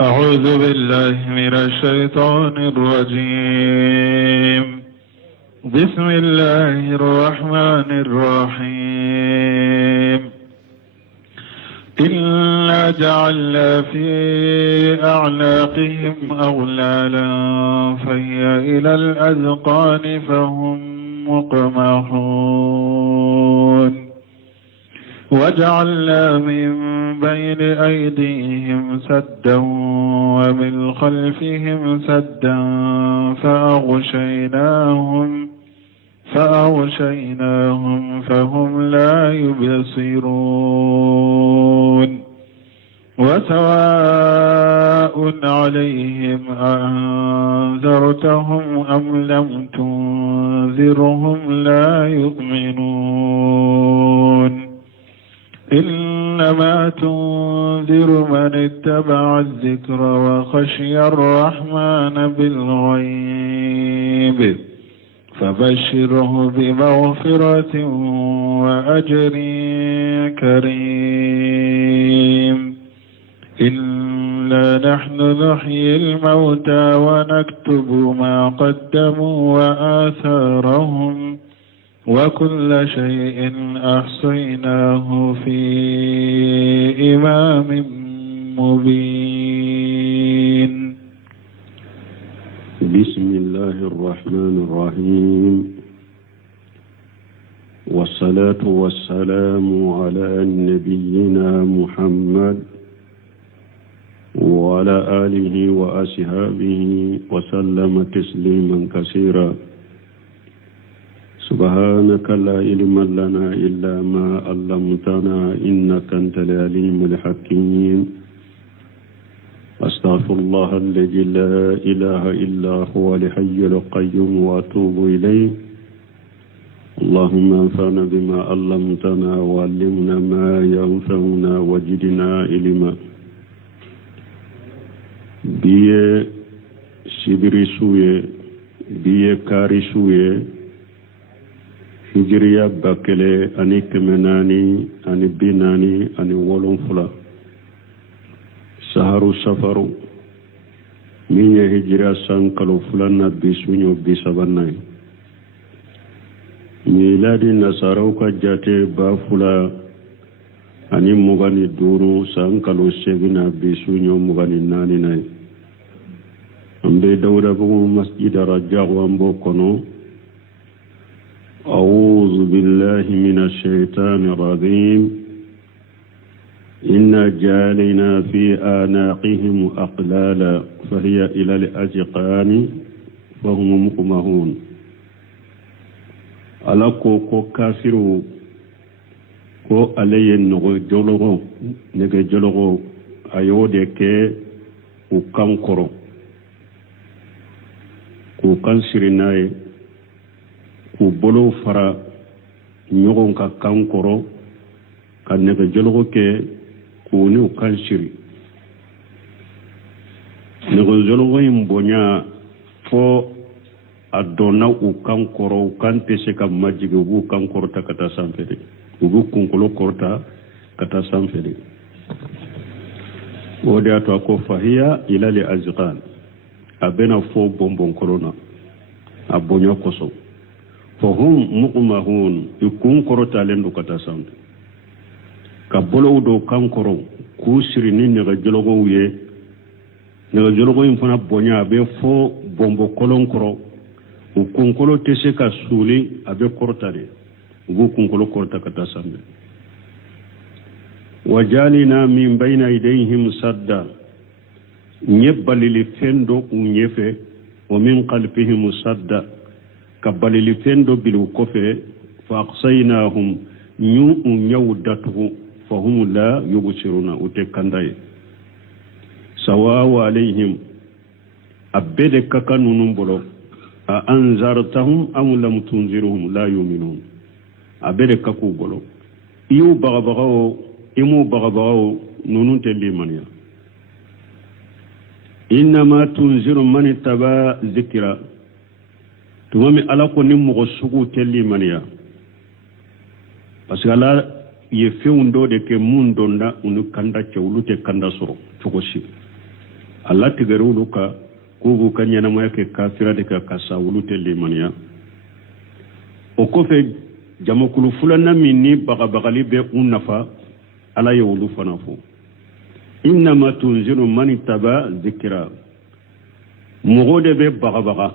أعوذ بالله من الشيطان الرجيم. بسم الله الرحمن الرحيم. إنا جعلنا في أعناقهم أغلالا فهي إلى الأذقان فهم مقمحون وجعلنا من بين أيديهم سدا ومن خلفهم سدا فأغشيناهم فهم لا يبصرون وسواء عليهم أنذرتهم أم لم تنذرهم لا يؤمنون إنما تنذر من اتبع الذكر وخشي الرحمن بالغيب فبشره بمغفرة وأجر كريم. إنا نحن نحيي الموتى ونكتب ما قدموا وآثارهم وكل شيء أحصيناه في إمام مبين. بسم الله الرحمن الرحيم والصلاة والسلام على نبينا محمد وعلى آله وأصحابه وسلم تسليما كثيرا. سبحانك لا علم لنا إلا ما علمتنا إنك أنت العليم الحكيم. أستغفر الله الذي لا إله إلا هو الحي القيوم وأتوب إليه. اللهم انفعنا بما علمتنا وعلمنا ما ينفعنا وزدنا علما. بيه سبري سوية بيه كاري سوية hijiriya bakele ani kemenani ani binani ani wolonfula saharu safaru minye hijira sankalo fulana bisunyo bisabanai miladi nasarau ka jate bafula ani mugani duru sankalo segina bisunyo mugani nani nai ambe dawda bugu masjid rajaq wambo kono. أعوذ بالله من الشيطان الرجيم. إنا جعلنا في آناقهم أقلالا فهي إلى الأذقان فهم مقمحون. على كو كافرو كو علي نغو جلغو أيودك وكانكرو وكانسرناي ku bolo fara ɲɔgɔn ka kan kɔrɔ ka nɛgɛ jɔlɔgɔ kɛ k'u ni u kan siri. nɛgɛ jɔlɔgɔ in bonya fɔ a dɔnna u kan kɔrɔ u kan tɛ se ka majigin u b'u kan kɔrɔta ka taa sanfɛ de u b'u kunkolo kɔrɔta ka taa sanfɛ de. o de y'a to a ko fahiya ilali azqan a bɛna fɔ bɔnbɔnkɔrɔ na a bonya kosɔn. fahum muqmahun ikun korotalen do kata sanfɛ ka bolow do kan kɔrɔ k'u siri ni nɛgɛ jɔlɔgɔw ye. nɛgɛ jɔlɔgɔ in fana bonya a bɛ fɔ bɔnbɔ kolon kɔrɔ u kunkolo tɛ se ka suuli a bɛ kɔrɔta de u b'u kunkolo kɔrɔta ka taa sanfɛ. wajalina min bayna aydayhim sadda ɲɛ balili fɛn dɔ u ɲɛfɛ wa min khalfihim sadda ka balili fɛn dɔ bili u kɔfɛ fa aqsaynahum ɲu u ɲɛw datugu fahum la yubsiruna u tɛ kanda ye. sawawu alayhim a bɛɛ de ka kan ninnu bolo a anzartahum am lam tunziruhum la yuminun a bɛɛ de ka k'u bolo. i y'u bagabagaw i m'u bagabagaw ninnu tɛ limaniya. innama tunziru man ittaba zikra tuma min ala ko ni mɔgɔ sugu tɛ limaniya parce que ala ye fewundo de ke mun donda unu kanda cewlute kanda soro cogosi alla tigerulu ka kugu ka ñanamaya ke kafira de ka kasa wulute limaniya o kofe jamakulu fulana min ni bagabagali be un nafa ala ye wulu fana fo innama tunziru man ittaba zikra mogo de be bagabaga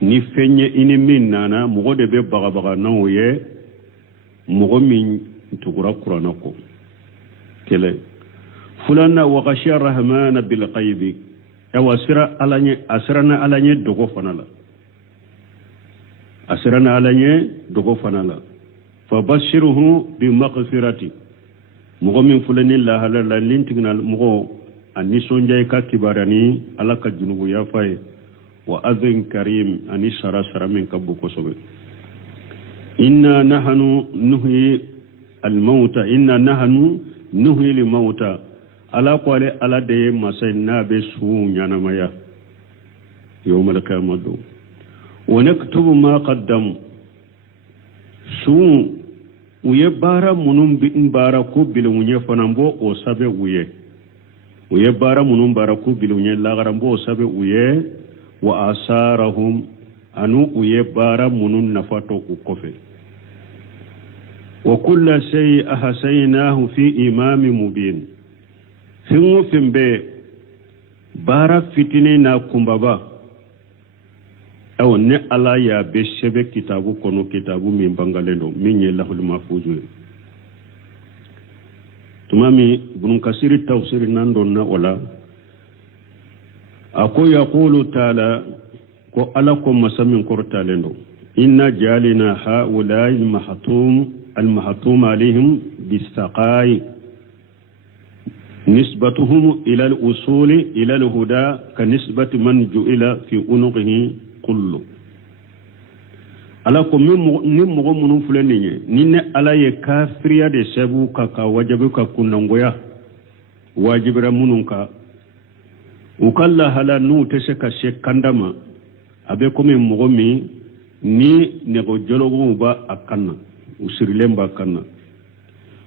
ni fenye ini min nana mogo de be bagabaga nawo ye mogo min tugura kurana ko kele fulana wa ghashiya rahmana bil qaybi awasira alanye asrana alanye dogo fanala asrana alanye dogo fanala fabashiruhu bi maghfirati mogo min fulani la halala lintignal mogo ani sonjay ka kibarani alaka junubu ya fay wa azin karim ani sara min kabbu ko sobe inna nahnu nuhyi al-mauta inna nahnu nuhyi al-mauta ala qale ala de masayna be su nyanamaya yawmal qiyamah wa naktubu ma qaddamu su uye bara munum bi bara ko bilunye fanambo o sabe uye bara munum bara ko bilunye lagarambo o sabe uye wa asarahum anu uye bara munun nafato ukofe wa kullu shay ahsaynahu fi imamin mubin fingu fimbe bara fitine na kumbaba aw ne ala ya be shebe kitabu kono kitabu min bangalendo min ye lahul mahfuzu tumami bunun kasiri tafsir nan don na wala ako yaqulu taala ko ala ko masamin kortalendo inna jalina haula al-mahtum alaihim bistaqai nisbatuhum ila al-usul ila al-huda ka nisbati man ju'ila fi unuqihi kullu ala ko min mogo munu fulani ni ne ala ye kafiriya de sabu ka wajibu ka kunangoya wajibra munun ka ukalla hala nu tese ka se kandama abe ko min mogo mi ni ne go jologo ba akanna usirlemba kanna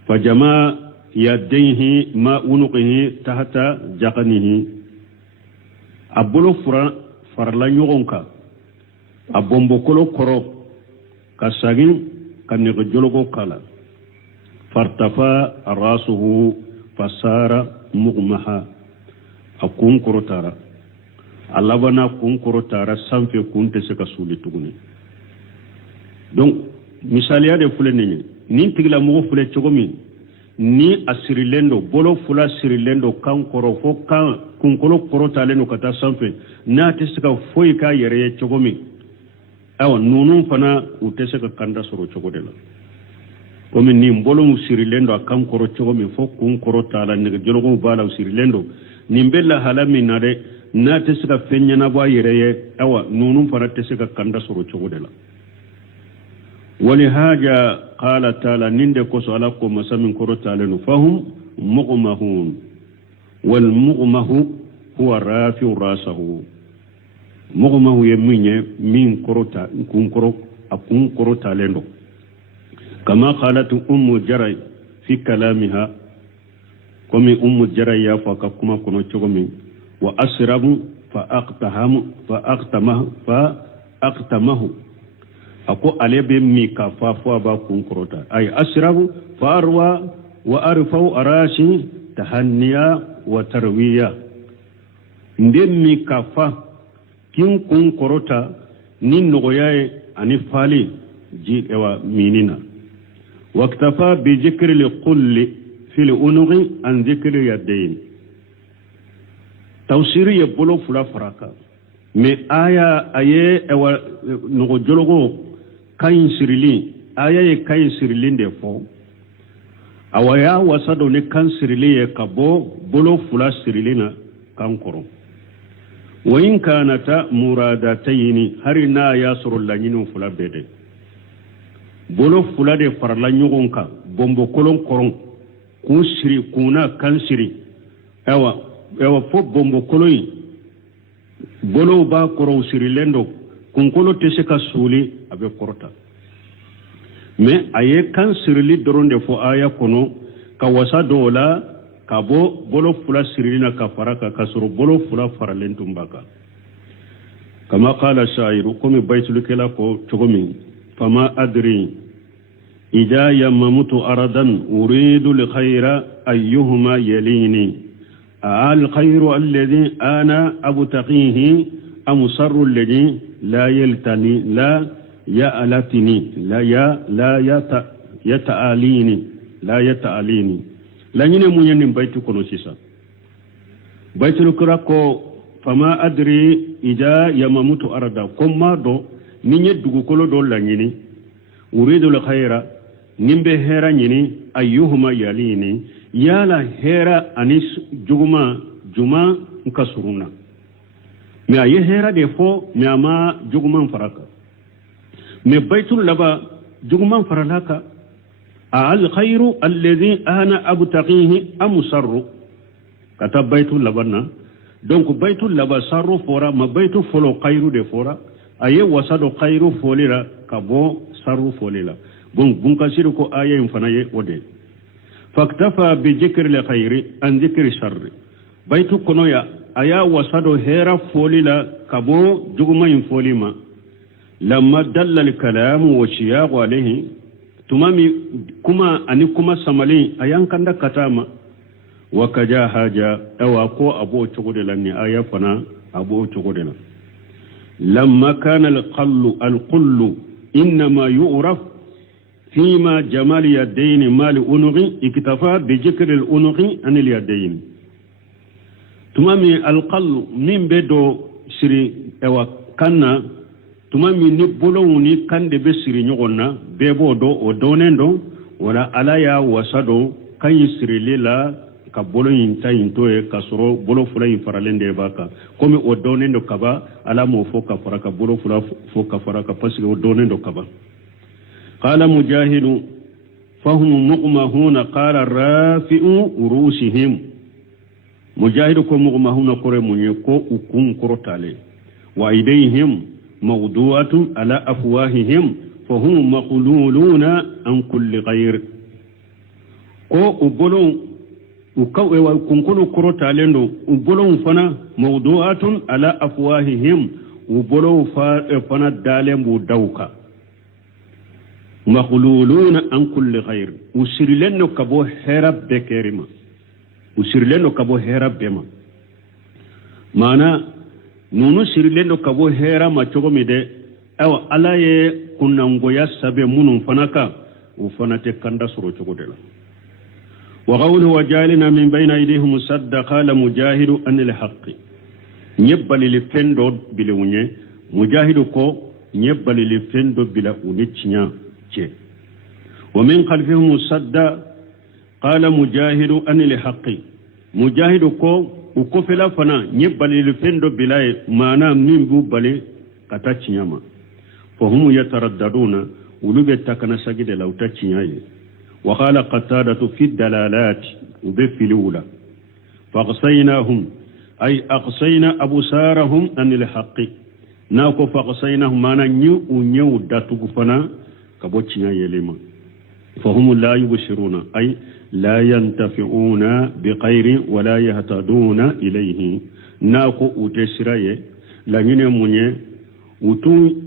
fa jamaa yadayhi ma unuqihi tahta jaqanihi abulu farla nyogonka a bombo kolo koro ka sagin ka nego jologo kala fartafa rasuhu fasara mughmaha a kun korotara alabana kun korotara sanfe kun te se ka suli tuguni donc misaliya de fule ni tigla mo fule chogomi ni asirilendo bolo fula sirilendo kan koro fo kan kun kolo korotale no kata sanfe na te se ka foi ka yere chogomi awa nunun fana utese ka kanda soro chogodela komi ni mbolo musirilendo akam koro chogomi fo kun koro tala ne jologo bala usirilendo ni mbella halami nare na tese ka fenya na ba yereye awa nunun fana tese ka kanda soro chogodela wali haja qala taala ninde ko so ala ko masamin koro tala no fahum mughmahun wal mughmahu huwa rafi'u rasahu mogomahu ye minye min korota kun korota lendo kama qalat ummu jaray fi kalamiha komi ummu jaray ya fa kuma kono chogomi wa asrabu fa aqtamahu ako alebe mi ka fa ba kun korota ay asrabu fa arwa wa arfau arashi tahanniya wa tarwiya ndemmi ka fa kin kun korota nin nogoyaye ani fali ji ewa minina waktafa bi zikri li kulli fil unughi an zikri yadayn tawsiri ye bolo fula faraka me aya aye ewa nogo jologo kayin sirili aya ye kayin sirilin de fo awaya wasado ne kan sirili ye kabo bolo fula sirilina kan koro وإن كانت مرادتين هرنا ياسر اللانين فلا بيدي بولو فلا دي فرلا نيغونكا بومبو كولون كورون كون سري كونا كان سري ewa fo bombo koloi bolo ba koro siri lendo kun kolo tese ka suli abe korta mais aye kan sirili doronde fo aya kono ka wasa dola ka bo bolo fula sirilina ka faraka kasoro bolo fula faralentum baka kama qala shairu komi baytul kala ko togomi fama adri ida yamamutu aradan uridu li khayra ayyuhuma yalini al khayru alladhi ana abtaqihi am sarru alladhi la yaltani la ya'latini la yata'alini la yata'alini la ñine muñani baytu kono sisa baytul kura ko fama adri ida yamamutu arada komma do ni ñe dugukolo do la ñini uridu l khayra nimbe hera ñini ayyuhuma yalini yala hera ani juguma juma nka suruna mais aye hera de fo mais ama juguman faraka mais baytul laba juguman faralaka al khayru alladhi ana abtaqihi am sarru kata baytul labanna donc baytul laba sarru fora ma baytu folo khayru de fora aye wasado khayru folira kabo sarru folila bon bunkasiru ko ayen fanaye ode faktafa bi dhikri li khayri an dhikri sharri baytu kono ya aya wasado hera folila kabo juguma in folima lamma dalla al kalam wa shiyaq alayhi tumami kuma ani kuma samali ayan kanda katama wa kaja haja awa ko abo chogode lanni aya fana abo chogode la lamma kana al qullu inma yu'raf فيما جمال يدين مال أنغي اكتفى بذكر الأنغي عن اليدين تمامي القل من بدو سري اوا كان تمامي نبولوني كان دي بسري نيغونا بيبو دو او دونندو ولا الايا وسادو كاي سري ليلا كبولو ينتا ينتوي كسرو بولو فلا يفرالندي باكا كومي او دونندو كبا الا مو فوكا فركا بولو فلا فوكا فركا باسكو او دونندو كبا قال مجاهد فهم مغمهون قال رافع رؤوسهم مجاهد كو مغمهون كوري مونيكو وكون كروتالي وايديهم موضوعة على افواههم فهم مقلولون عن كل غير كو وبولون وكو وكون كروتالي ندو وبولون فنا موضوعة على افواههم وبولون فنا دالم ودوكا مخلولون عن كل خير وسرلن كبو هرب بكريما وسرلن كبو هرب بما معنى نونو سرلن كبو هرب ما تشومي ده او الاي كنا نغويا سبه منون فناكا وفنات كندا سرو تشودلا وقوله وجعلنا من بين ايديهم صد قال مجاهد ان الحق نيبال لفندو بلونيه مجاهد كو نيبال لفندو بلا ونيتشيا ومن خلفهم صدى قال مجاهد أن الحق مجاهد كو وكفلا فنا نيبالي لفندو بلاي مانا من بوبالي كتاتشياما فهم يترددون ولوبي تكنا سجد لو تاتشياي وقال قتادة في الدلالات وبفلولا فاقصيناهم أي أقصينا أبصارهم أن الحق ناكو فاقصيناهم مانا نيو داتو فنا كبوتشيا يليما فهم لا يبشرون أي لا ينتفعون بخير ولا يهتدون إليه ناكو أتسراي لا ينموني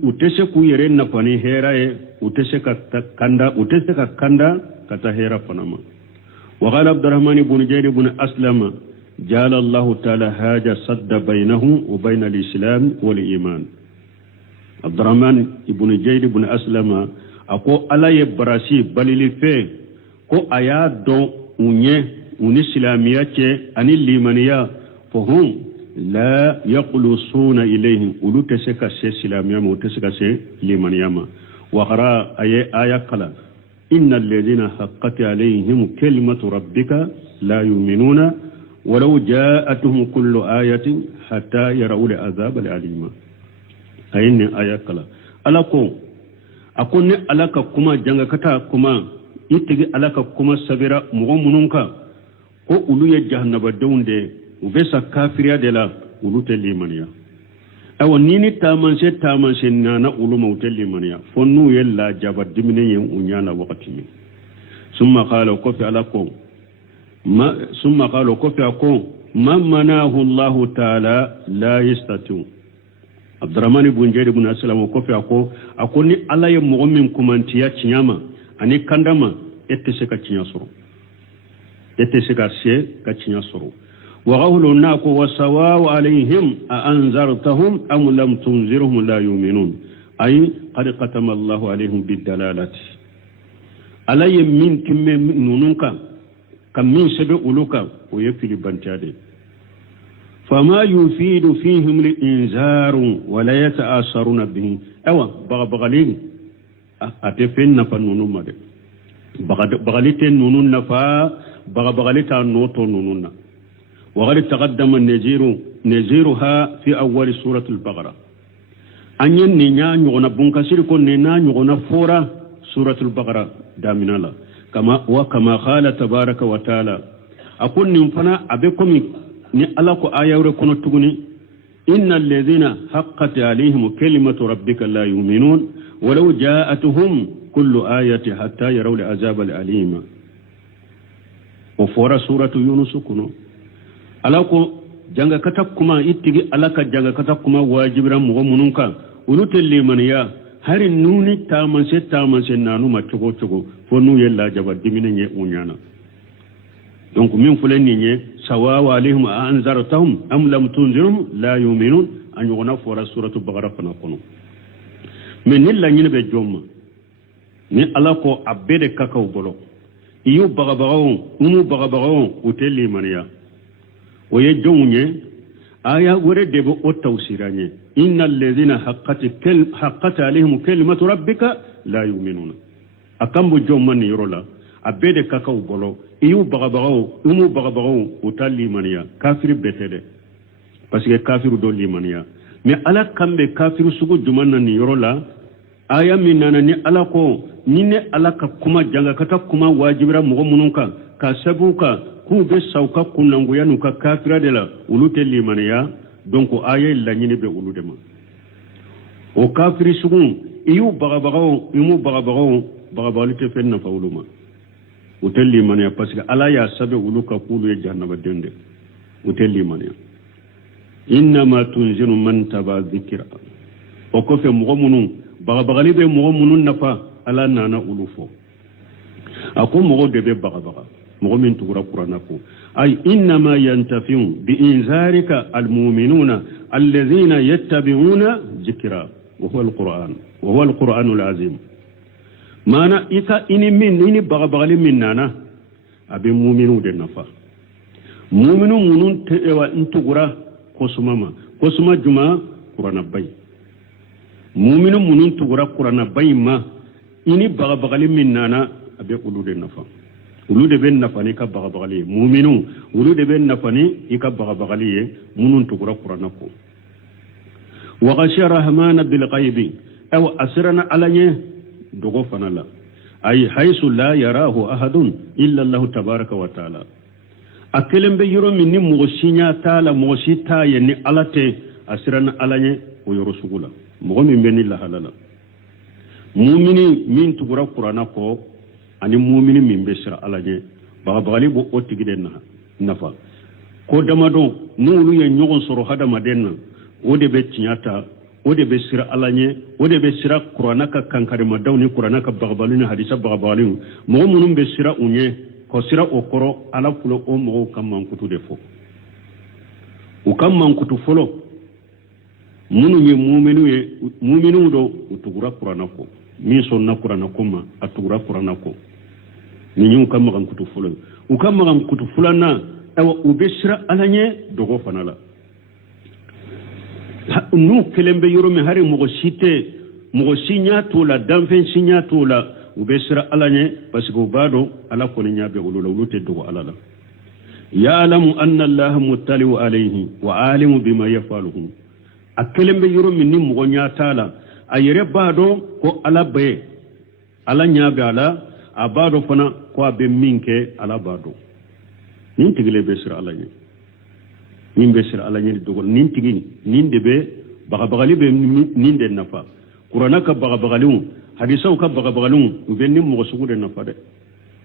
utesheku yere nafani heraye utesheka kanda kata hera panama وقال عبد الرحمن بن جيد بن أسلم جعل الله تعالى هاجا صد بينه وبين الإسلام والإيمان عبد الرحمن بن جيد بن أسلم ako ala ye barasi balili fe ko aya don unye uni islamiya ce ani limaniya fahum la yaqlusuna ilayhim ulu teseka se islamiya mo teseka se limaniya ma wa qara aya kala innal ladina haqqat alayhim kalimatu rabbika la yu'minuna walau ja'atuhum kullu ayatin hatta yarawul azab al-alima ayni aya kala ala ko akone alaka kuma jangakata kuma itigi alaka kuma sabira mugo mununka ko ulu ya jahannaba daunde ubesa kafiriya de la ulu te limaniya awa nini tamanse nana uluma utelli maniya fonnu yella jaba dimine yen unyana wakati min summa qala kofi alakum summa qala kofi akum man manahu Allah ta'ala la yastatu Abdurrahman ibn Jayd ibn Aslam kofi akoni ala ye mu'min kumantiya cinyama ani kandama ette se ka cinya soro ette se ka cinya soro وقولوا ناكو وسواء عليهم أأنذرتهم أم لم تنذرهم لا يؤمنون أي قد ختم الله عليهم بالدلالة على يمين كم نونك كم من سبع أولوك ويفي لبنتادي فما يفيد فيهم الإنذار ولا يتأثرون به أوا بغلين أتفين نفا نونو مدي بغلتين نونو نفا بغلتا نوتو نونو وقد تقدم نزيرها في أول سورة البقرة أن ينينا نغنى بنكسر كن نغنى فورا سورة البقرة دامنا لا وكما قال تبارك وتعالى أقول نفنا أبكم نألق آية وركنا تغني إن الذين حقت عليهم كلمة ربك لا يؤمنون ولو جاءتهم كل آية حتى يروا العذاب الأليم وفورا سورة يونس كنو alako janga katakuma itigi alaka janga katakuma wajibiran mugo mununka urutelli maniya hari nuni tamanse nanu ma chogo fonu yella jaba dimine nye unyana donc min fulani nye sawawa alaihim anzartahum am lam tunzirum la yu'minun an yugna fora suratu bagara kana kono men nilla nyine be jomma ni alako abede kakaw bolo iyo bagabagaw utelli maniya ويجوني آية ورد بو التوسيراني إن الذين حقت عليهم كلمة ربك لا يؤمنون أكم بجوم من يرولا أبدا كاكاو بولو إيو بغبغاو وتالي منيا كافر بتده parce que كافر دولي منيا mais ala kambe kafiru sugu jumanna ni yorola aya minana ni ala ko ni ne ala ka kuma janga kata kuma wajibira mugo mununka ka sabuka ku be sauka kunanguya nuka kafira de la ulute limaniya donc aya la nyine be ulude ma o kafiri sugun iyu bagabagaw te fenna fa uluma utel limaniya parce que ala ya sabe uluka kulu e jahannama dende utel limaniya innama tunziru man taba dhikra o ko fe mugo munun bagabagali be mugo munun nafa ala nana ulufo ako mugo de be bagabaga مؤمن تقرأ قرآنكم أي إنما ينتفعون بإنذارك المؤمنون الذين يتبعون ذكرا وهو القرآن العظيم ما أنا إذا إني بغبغلي مننا أبي مؤمنون النفا مؤمنون منون تقرأ قسمة جمع قرآن باي مؤمنون منون تقرأ قرآن باي ما إني بغبغلي مننا أبي قلود النفا ulu de ben nafani ka bagabagali mu'minu ulu de ben nafani ika bagabagali munun tukura qur'ana ko wa ghashara rahmana bil ghaibi aw asrana alanye dogo fanala ay haythu la yarahu ahadun illa Allah tabaaraka wa ta'ala akelem be yoro minni mogosinya taala mogosita yenni alate asrana alanye o yoro sugula mo min benni la halala mu'mini min tukura qur'ana ko ani mu'mini min be sira alaje bagabagali bo o tigide nafa ko damado nulu ye nyogon soro hada madenna o de be tinyata o de be sira alanye o de be sira qur'ana ka kankare madawni qur'ana ka bagabalini hadisa bagabalini mo munum be sira unye ko sira o koro ala fulo o mo kamman kutu defo o kamman kutu folo munu ye mu'minu do utugura qur'ana ko min sonna qur'ana ko ma atugura qur'ana ko ni ñu kam magan kutu fulan u kam magan kutu fulana awa ubeshra alanye dogo fanala nu kelembe yoro me hari mo sinya to la danfen sinya to la ubeshra alanye parce que bado ala ko ni nyabe ulula ulute dogo alala ya'lamu anna allaha muttali'u alayhi wa alimu bima yafaluhu akelembe yoro min ni mo nyatala ayere bado ko ala be ala nyabe ala abado fana ko abe minke ala bado nin tigile be sira ala ni nin be sira ala ni dogo nin tigi nin de be bagabagali be nin de nafa qur'ana ka bagabagaliw hadisaw ka bagabagaliw be nin mo sugu de nafa de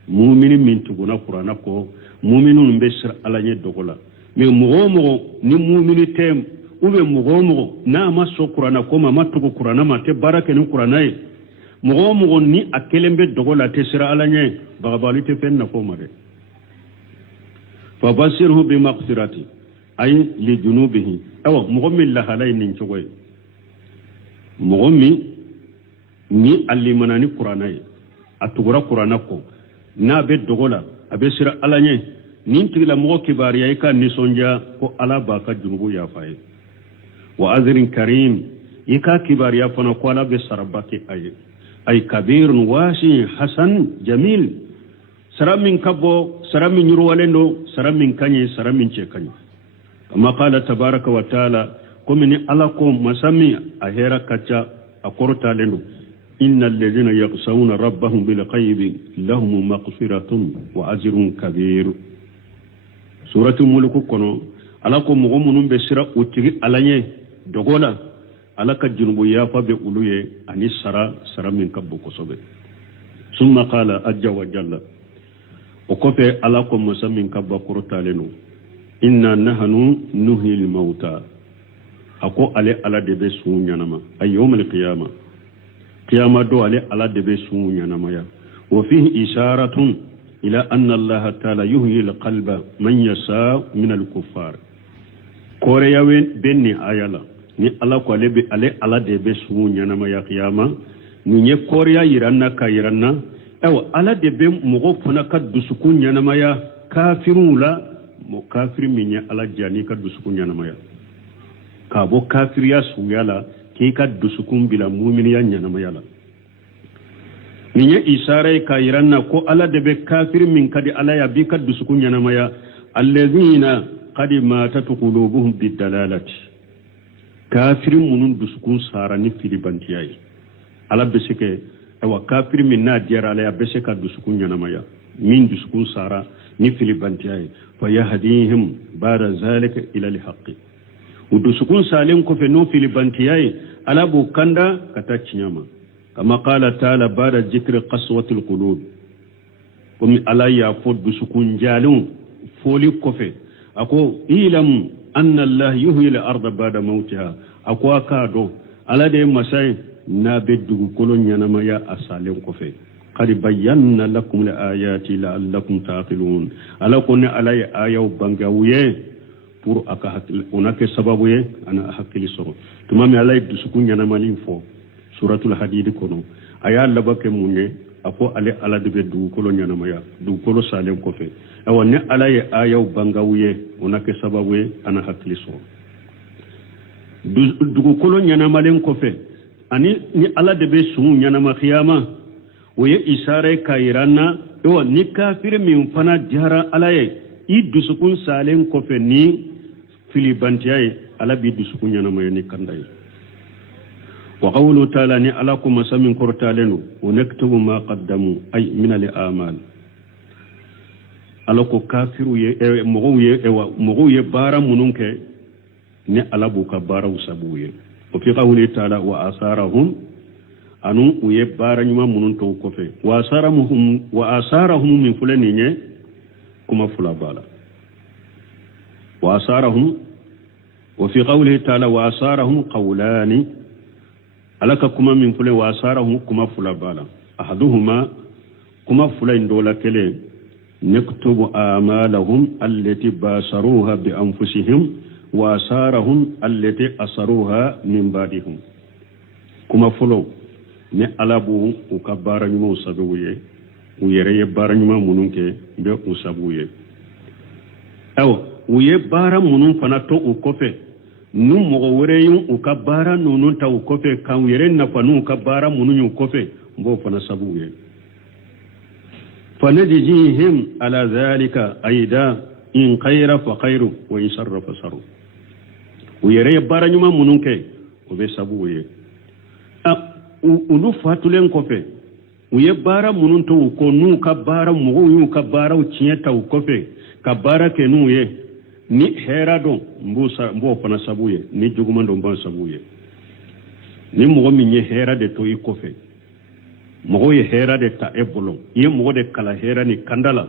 mu'mini min tuguna qur'ana ko mu'minun be sir alanye dogola me mo ni mu'mini tem ube mo na ma so qur'ana ko ma tugu qur'ana ma te barake ni qur'ana e mo ni akelembe dogola te sir alanye bagabagali te fen na ko ma de fa basirhu bi maghfirati ay li junubihi awa mogomi lahalay nin cogoy mogomi ni allimanani qur'ana ye a tugura qur'ana ko na be dogola abe sira alanye nin tigila mogo kibariya i ka nisonja ko ala ba ka junubu yafaye wa azrin karim i ka kibariya fana ko ala be sarabake aye ay kabirun wasi hasan jamil saramin kabo saramin yurwalendo saramin kanye saramin ce kanye kama qala tabaraka wa taala komini alako masami ahera kacha akorta lendo innal ladina yaqsawuna rabbahum bil qaybi lahum maghfiratun wa ajrun kabir suratul mulk kono alako mo munum be sira utigi alanye dogola alaka junubu yafa be uluye ani sara min kabbo kosobe summa qala ajja wa jalla o kofe alako masami kabba korta lendo inna nahnu nuhil mauta ako ale ala de be sunyanama ay yawmal qiyama do ale ala de be sunyanama ya wa fihi isharatun ila anna allah ta'ala yuhyi alqalba man yasha min alkuffar kore yawe benni ayala ni ala ko ale ala de be sunyanama ya qiyama ni nye kore ya yiranna ka yiranna aw ala de be mugo fana ka dusukun yanama ya kafirula mo kafir minya ala jani ka dusukun yanamaya ka bo kafir ya suyala ke ka dusukun bila mu'min ya yanamaya la minya isharai ka yiranna ko ala de be kafir min kadi ala ya bi ka dusukun yanamaya allazina qad matat qulubuhum bidalalati kafir munun dusukun sara ni filibantiyai ala besike wa kafir min na diyara ala ya beseka dusukun yanamaya min dusukun sara ni filibantiyai فيهديهم بعد ذلك إلى الحق ودسكون سالم كفي نو في البنتياي على بوكاندا كتاتشياما كما قال تعالى بعد ذكر قسوة القلوب ومن على يافود دسكون جالون فولي كفي أكو إيلم أن الله يحيي الأرض بعد موتها أكو أكادو على دي مساي نابد كولون ينما يا أسالم كفي قد بينا لكم الآيات لعلكم تعقلون على كون على آية بانغاويه pour aka onake sababu ye ana hakili soro tumami alay dusukun yana malin fo suratul hadid kono aya labake munye afo ale ala de du kolo yana maya du kolo salem ko fe awone alay aya bangawuye onake sababu ye ana hakili soro du kolo yana malin ko fe ani ni ala de be sun yana ma khiyama oye isare kairana do ni kafir min fana jara alaye i dusukun salen ko fe ni filibantiay ala bi dusukun yana may ni kanday wa qawlu ta'ala ni ala kum samin kortalenu wa naktubu ma qaddamu ay min al amal ala ko kafiru ye mo ye bara mununke ni ala bu ka bara usabuye o fi qawli ta'ala wa asarahum anu uye bara nyuma munun to ko fe wa asarahum min fulani nye kuma fula bala wa asarahum wa fi qawlihi ta'ala wa asarahum qawlani alaka kuma min fulani wa asarahum kuma fula bala ahaduhuma kuma fula indola kele naktubu amalahum allati basaruha bi anfusihim wa asarahum allati asaruha min ba'dihim kuma fulo ne alabu ukabara nyuma usabuye uyere bara nyuma mununke be usabuye aw uye bara munun fana to ukofe nu mogo wore yun ukabara nunun ta ukofe kan yere na fanu ukabara munun ukofe mbo fana sabuye fanajihim ala zalika aida in khayra fa khairu wa in sharra fa saru uyere bara nyuma mununke obe sabuye ulu fatulen kofe uye bara munun to ko nu ka bara mugo yu ka bara ucieta u kofe ka bara ke nu ye ni hera don mbo fana sabuye ni juguma don ban sabuye ni mogo min ye hera de to i kofe mogo ye hera de ta ebolo ye mogo de kala hera ni kandala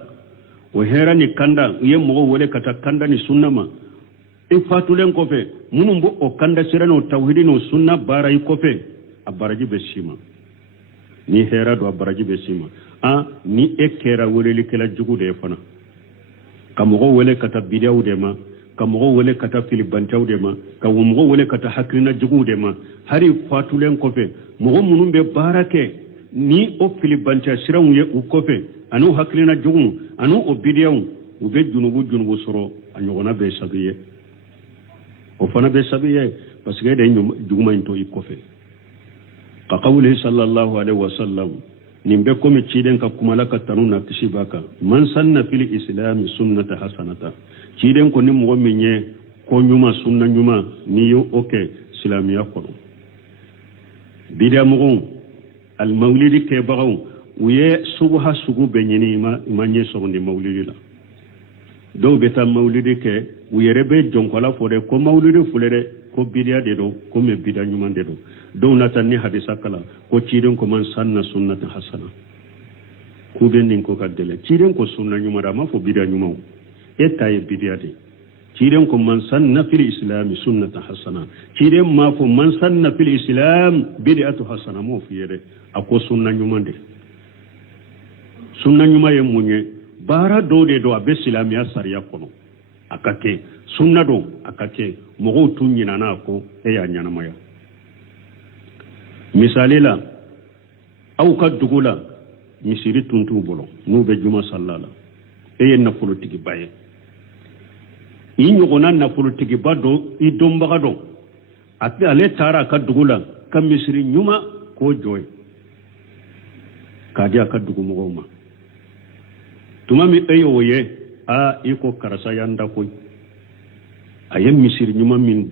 o hera ni kanda ye mogo wele kata kanda ni sunnama e fatulen kofe munum bo o kanda sirano tawhidi no sunna bara i kofe abaraji be sima ni hera do abaraji be sima ni ekera wele kala jugu de fana ka mogo wele kata bidiyaw de ma ka mogo wele kata filibantaw de ma ka mogo wele kata hakrina jugu de ma hari fatulen kofe mogo munum be barake ni o filibanta siranw ye u kofe anu hakrina jugu anu o bidiyaw u be junubu soro a ɲɔgɔnna be sabiye o fana be sabiye parce que de juguma into i kofe ka qawli sallallahu alaihi wasallam nin be komi ciden ka kumala ka tanu na kisi baka man sanna fil islam sunnata hasanata ciden ko ni mo min ye ko nyuma sunna nyuma ni yo oke islamiya ko bidia mo al mawlidi ke bagaw uye subha sugu be nyini ma nye so ni mawlidi la do beta mawlidi ke uyere be jonkola fode ko mawlidi fulere ko bidia de do ko me bidia nyuma de do do nata ni hadisa kala ko ciden ko man sanna sunnata hasana ku den nin ko kadele ciden ko sunna nyuma da ma fo bidia nyuma e tay bidia de ciden ko man sanna fil islam sunnata hasana ciden ma fo man sanna fil islam bid'atu hasana mo fiyere ako sunna nyuma de sunna nyuma ye munye bara do de do abe islamiya sariya kono akake sunna do akake mogo tunyina na ko e ya nyana maya misali la aw ka dugula misiri tuntu bolo no be juma sallala e yen na politiki baye i nyogona na politiki bado i dombaga do ate ale tara ka dugula ka misiri nyuma ko joy ka dia ka dugu mogo ma tuma mi ayo ye a iko karasa yanda koy ayem misiri nyuma min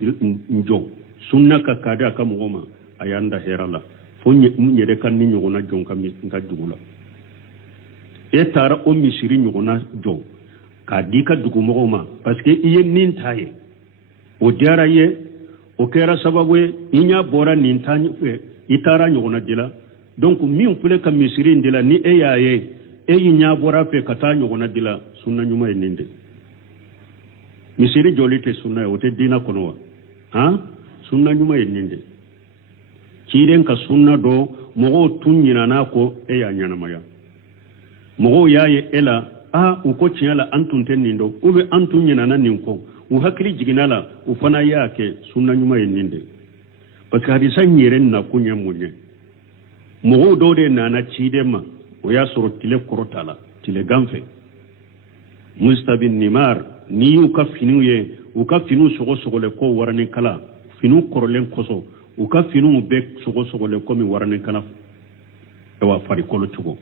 njo sunna ka kada ka mogo ma ayanda herala fo nyere kan ni nyogona jonka mi nga dugula e tara o misiri nyogona jo ka di ka dugu mogo ma parce que iye nin taye o diara ye o kera sababu inya bora nin tanye itara nyogona dila donc min fule ka misiri ndila ni e yaye e inya bora pe kata nyogona dila sunna nyuma e ninde misiri jolite sunna o te dina kono wa sunna nyuma e ninde ciiden ka sunna do mogo tunyina na ko e ya nyana maya mogo yaye ela u ko tinyala antun tennindo ube antun nyina na ninko u hakri jiginala u fana yake sunna nyuma e ninde parce que hadisa nyeren na kunya munye mogo do de nana ciiden ma o ya soro tile korotala tile gamfe mustabin nimar ni u ka finu ye u ka finu sogo le ko warani kala finu korolen koso u ka finu be sogo le ko mi warani kala e wa fari kolo tugo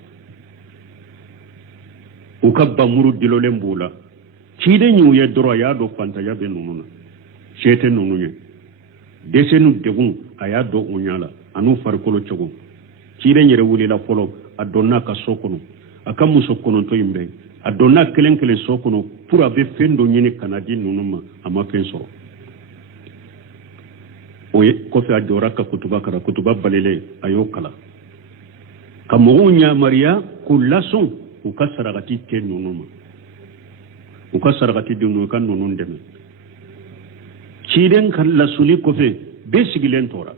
u ka bamuru dilole mbula cide nyu ye doro ya do fanta ya be nununa chete nununye desenu degun aya do unyala anu fari kolo tugo cide nyere wuli la polo adonna ka sokono aka muso kono to yimbe adonna kelen sokono pour abe fendo nyini kanadi nunuma ama penso oye ko fi adora ka kutuba balele ayo kala kamunya maria kullasun ukasaragati ke nunuma ukasaragati dunu kan nunun deme ciden kala suli ko fe be sigilen tora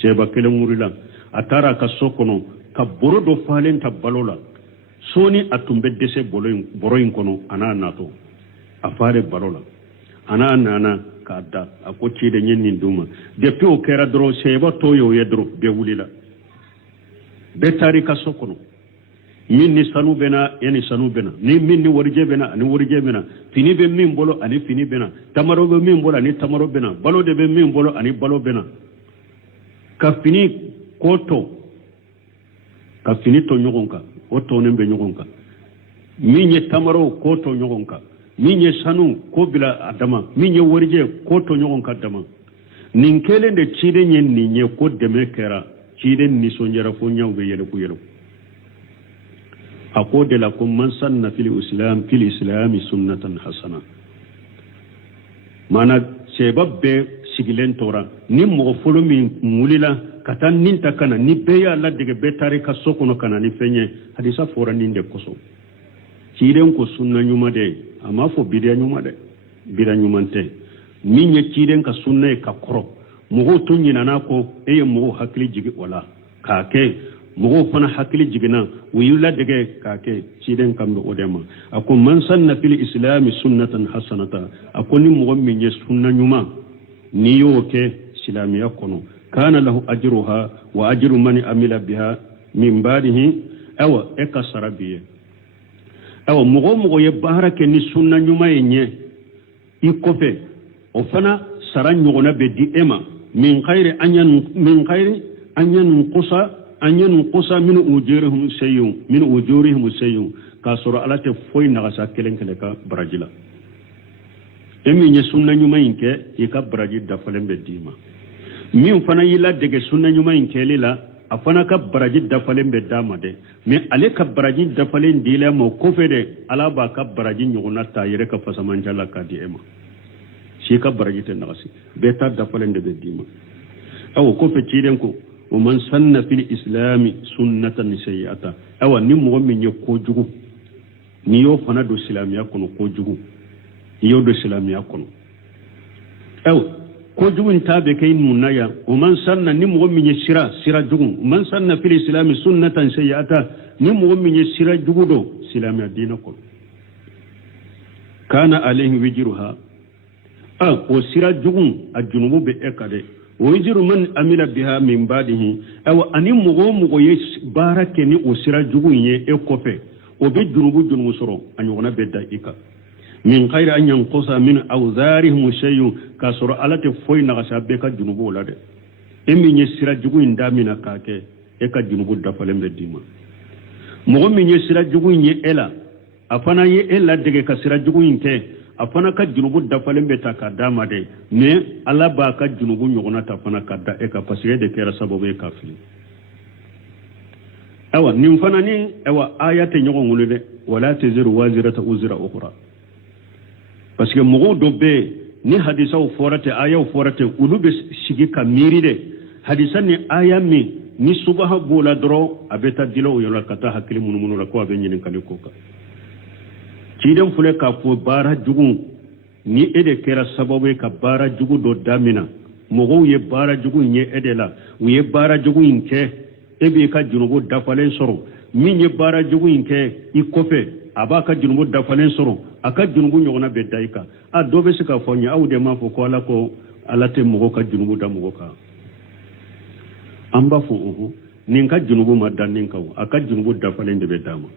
seba kelen murila atara ka sokono ka borodo falen tabalola soni atumbe dese boroyin kono ana nato afare balola ana nana kada ako cide nyenni duma depuis o kera dro seba toyo yedro be wulila be tarika sokono min ni sanu bena yani sanu bena ni min ni warje bena ani warje bena fini be min bolo ani fini bena tamaro be min bolo ani tamaro bena balo de be min bolo ani balo bena ka fini koto ka fini to nyogonka o to nembe nyogonka minye tamaro ko to nyogonka minye sanu ko bila adama minye warje ko to nyogonka adama ninkele de cide nyen ni nye ko deme kera cide ni sonjara fo nyawbe yele ku yele akode la kum man sanna fil islam sunnatan hasana mana seba be sigilen tora ni mogo folo min mulila kata ninta kana ni be ya la dege be tare ka sokono kana ni fenye hadisa fora ninde koso ciiden ko sunna nyuma de ama fo bidia nyuma de bidia nyumante min ye ciiden ka sunna e ka koro mogo to nyina ko e mogo hakli jigi wala ka ke mogo fana hakli jigina wiyula dege ka ke ciiden kambe odema ako man sanna fil islam sunnatan hasanata ako ni mogo min ye sunna nyuma ni yo ke islamiya kono kana lahu ajruha wa ajru man amila biha min ba'dihi awa ekasarabiye awa mogo ye bahara ke ni sunna nyuma yenye ikofe o fana sara nyogona be di ema min khairi anyan qusa min ujurihim sayyun ka soro alate foy nagasa kelen ka barajila emi nye sunna nyuma inke ika baraji dafalen be dima min fana yila dege sunna nyuma inke lila afana ka baraji dafalen be dama de mais ale ka baraji dafalen dile mo kofe de ala ba ka baraji nyuguna ta yere ka fasamanja la ka di ema shi ka baraji te nagasi be ta dafalen de be dima aw kofe ciden ko o man sanna fil islam sunnatan sayyata aw ni mo min ye ko jugu ni yo fana do islamiya kono ko jugu yo do islamiya kono aw ko jugun tabe kay munaya o man sanna ni mo min sira jugun man sanna fil islam sunnatan sayyata ni mo min sira jugu do islamiya dina kono kana alayhi wijruha o sira jugun ajunubu be ekade o wijru man amila biha min ba'dihi aw ani mo ye barake ni o sira jugun ye ekofe o be junubu soro anyona be daika min khayri an yanqusa min awzarihim shay'un kasoro alate foy na gasabe ka junubu lade emi nye sira jugu indamina kake e ka junubu dafalen be dima mo mi nye sira jugu nye ela afana ye ela dege ka sira jugu inte afana ka junubu dafalen be ta ka dama de ne ala ba ka junubu nyogona ta fana ka da e ka pasire de kera sababu e ka fili awa nim fana ni awa ayate nyogo ngulude wala taziru wazirata uzra ukhra parce que mogo do be ni hadisa o forate aya o forate ulube sigi ka miri de hadisa ni aya mi ni subaha bola dro abeta dilo o yola kata hakili munumunu la ko abe nyinin kali koka cidem fule ka fo bara jugu ni ede kera sababu ka bara jugu do damina mogo ye bara jugu nye ede la ye bara jugu inke ebe ka junugo dafalen soro min ye bara jugu inke ikofe abaka junugo dafalen soro aka junubu nyogona be daika a dobe sika fonya au de ma fo ko ala ko alate mogo ka junubu da mogo ka amba fo nin ka junubu madan nin ka aka junubu da falen de be dama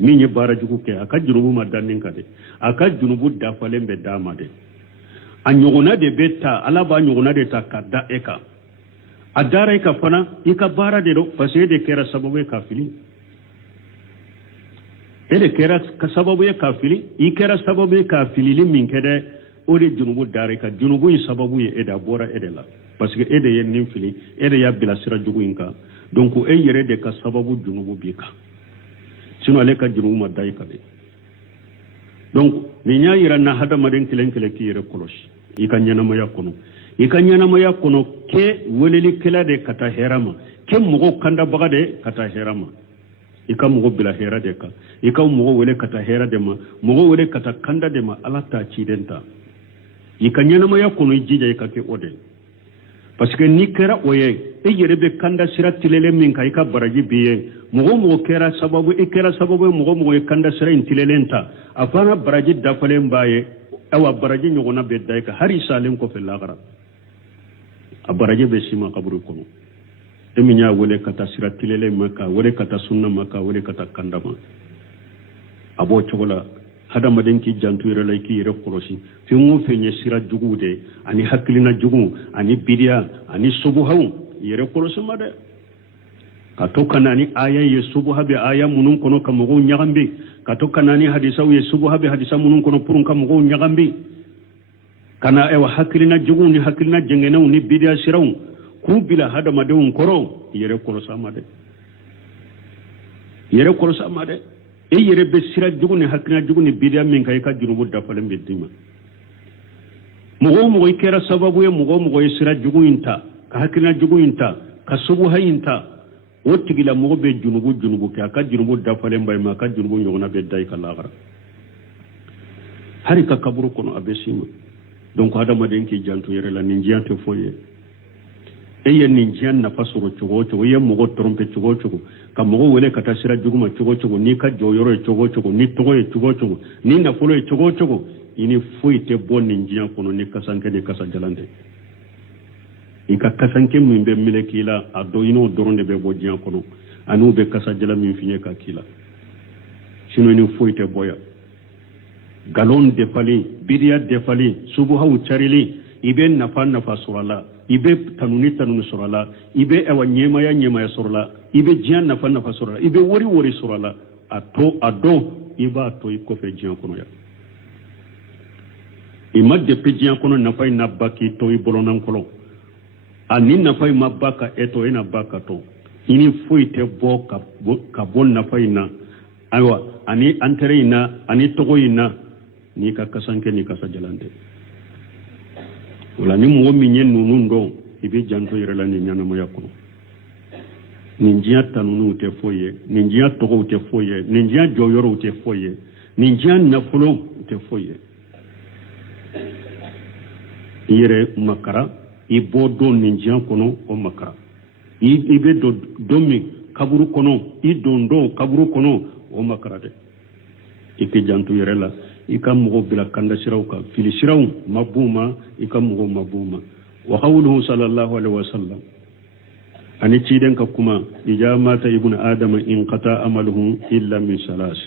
min ye bara jugu ke aka junubu madan nin ka de aka junubu da falen be dama de a nyogona de beta ala ba nyogona de ta kada eka adara eka fana ika bara de do fase de kera sababu ka fili ele kera ka sababu ya kafili ikera sababu ya kafili limin kede ore junubu dare ka junubu yi sababu ya eda bora edela parce que ede yen nin fili ede ya bila sira jugu inka donc e yere de ka sababu junubu bika sino ale ka junubu ma dai ka de donc ni nya yira na hada maden kilen ki yere koloshi ikanyana ma yakono ke weleli kila de kata herama ke mugo kanda baga de kata herama ika mugo bila hera de ka ika mugo wele kata hera de ma mugo wele kata kanda de ma ala ta cidenta ika nyana ma yakono jija ika ke ode parce que ni kera oye e yere be kanda sira tilele min ka ika baraji biye mugo kera sababu mugo e kanda sira intilelenta afana baraji dafalen baye awa baraji nyogona be daika hari salen ko fe lagara a baraji be sima kaburu kono eminya wele kata sira tilele maka wele kata sunna maka wele kata kandama abo chogola hada maden ki jantu yere lay ki yere korosi fi mu fenye sira jugude ani haklina jugu ani bidia ani subuhaw yere korosi made kato kanani aya ye subuha be aya munun kono kamugo nyagambe kato kanani hadisa ye subuha be hadisa munun kono purun kamugo nyagambe kana ewa haklina jugu ni haklina jengena ni bidia siraw ku bila hada madun koro yere korosa made e yere be sira jugu ni haklina jugu ni bidia min kay ka junubu dafalen be dima mogo mogo kera sababu ye mogo mogo sira jugu inta ka hakina jugu inta ka subu hayinta o tigila mogo be junubu ke aka junubu dafalen bay ma ka junubu nyogona be day ka lagara hari ka kaburu kono abesima donc adama den ki jantu yere la ninjiante foye eye ninjian na fasoro chogo ye mogo trompe chogo ka mogo wele kata sira jugu ma chogo ni ka joyoro chogo ni togo ye chogo ni na folo ye chogo ini foite bon ninjian kono ni kasanke ni kasa jalande ika kasanke min be mile kila ado ino doronde be bo jian kono anu be kasa jala min finye ka kila sino ni foite boya galon de fali bidia de fali subu hawu charili ibe nafa surala ibe tanuni surala ibe ewa nyema ya surala ibe jian nafa surala ibe wori surala ado iba to ikofe jian kono ya imadde pe jian kono nafa ina baki to ibolonan kolo ani nafa ima baka eto ina baka to ini foite bo ka bon nafa ina aywa ani antere ina ani togo ina ni ka kasanke ni kasa jalante wala ni mo minye nunu ndo ibe janto yirela ni nyana mo yakuno ninjia tanunu te foye ninjia togo te foye ninjia joyoro te foye ninjia nafulo te foye yere makara ibo do ninjia kono o makara ibe do domi kaburu kono idondo kaburu kono o makara de ike janto yirela ikam mugo bila kanda sirauka fili sirau mabuma ikam mugo mabuma wa qawluhu sallallahu alaihi wasallam ani ciden ka kuma ijamata ibnu adam in qata amaluhu illa min salas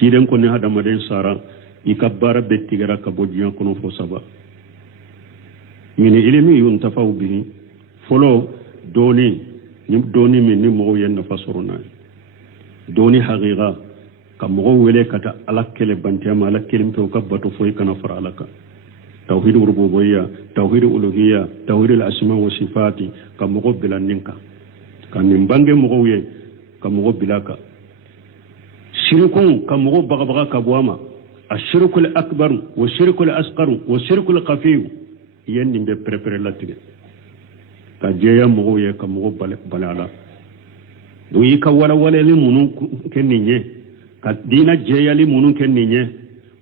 ciden ko ne hadama den sara ikabbara bettigara ka bojiyan kono fo saba min ilmi yuntafa bihi folo doni min ni mugo yenna fasuruna doni haqiqa ka mogo wele kata alakele bantiyama alakele mpe ka bato foy kana fara alaka tawhid rububiyya tawhid uluhiyya tawhid al-asma wa sifati ka mogo bilaninka ka nimbange mogo ye ka mogo bilaka shirku ka mogo baga ka buama ashirku al-akbar wa shirku al-asghar wa shirku al-khafi yenni be prepare latige ka jeya mogo ye ka mogo balala do yi ka wala le munu keninye ka dina jeyali munun kenninye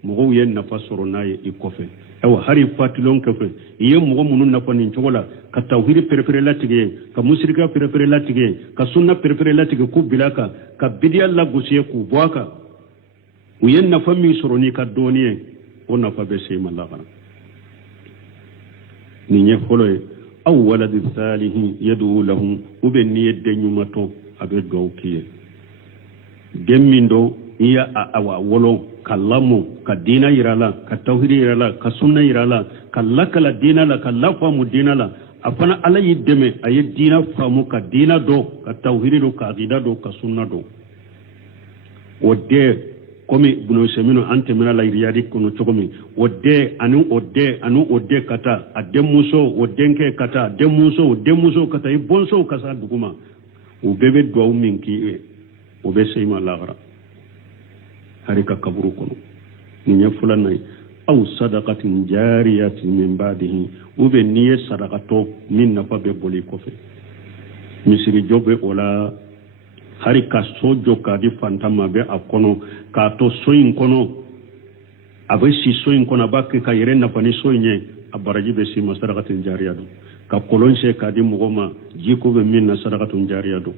mugo yen nafa soro naye ikofe ewa hari fatilon kefe iye mugo munun nafa nin chogola ka tawhid perepere latige ka musrika perepere latige ka sunna perepere latige ku bilaka ka bidiya la gusiye ku boaka uyen nafa mi soro ni ka doniye o nafa be sey malaga ni nye foloy aw walad thalihi yadu lahum ubenni yedde nyumato abe dowkiye demmindo iya awa wolo kallamo ka dina yirala ka tawhid yirala ka sunna yirala kallakala dina la kallafamu dina la afana ala yideme ay dina famu ka dina do ka tawhid do ka aqida do ka sunna do wode komi buno semino ante mena la riyadi kono chokomi wode anu ode kata ademuso wodenke kata demuso kata ibonso kasa duguma ubebe do minki obe seyma lagara harika kaburu kono ni fulanay aw sadaqatin jariyatin min ba'dihi ube niye sadaqato min nafa be boli kofe misiri jobe ola harika sojo kadi fantama be akono ka to soyin kono abe si soyin kono bakke ka yere nafa ni soyinye abaraji be si sadaqatin jariyatu ka kolonse kadi mugoma jiko be min na sadaqatun jariyatu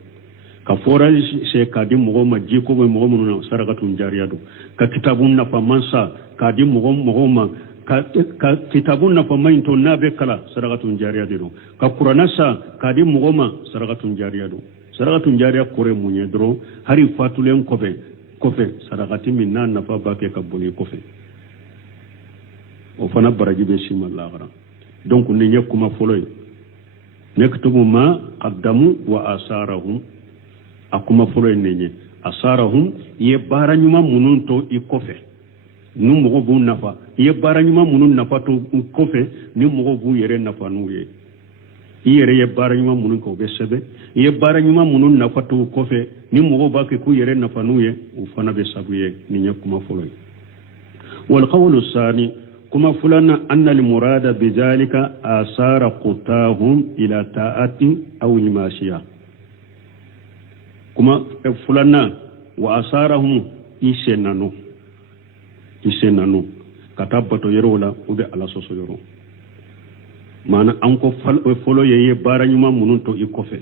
ka fora se kadi mugoma jiko be mugoma na sadaqatun jariyatu ka kitabun nafa mansa kadi mugoma ka kitabun nafa mainto nabe kala sadaqatun jariyatu ka quranasa kadi mugoma sadaqatun jariyatu sadaqatun jariya kore munye dro hari fatulen kofe sadaqati minna nafa bake ka boni kofe o fana baraji be sima lagara donc ni nyekuma foloy nektubu ma qaddamu wa asarahum akuma foloy nenye asarahum ye baranyuma munun to ikofe nu mogo bu nafa ye baranyuma munun nafa to kofe ni mogo bu yere nafa nuye yere ye baranyuma munun ko be sebe ye baranyuma munun nafa to kofe ni mogo ba ke ku yere nafa nuye u fana be sabuye ni nyekuma foloy wal qawlu sani كما فلان أن المراد بذلك آثار قطاهم إلى طاعة أو الماشية كما فلان وآثارهم إسنانو كتابة يرولا ودي على سوسو يرو معنى أنكو فلو يي بارا يما منون تو يكوفي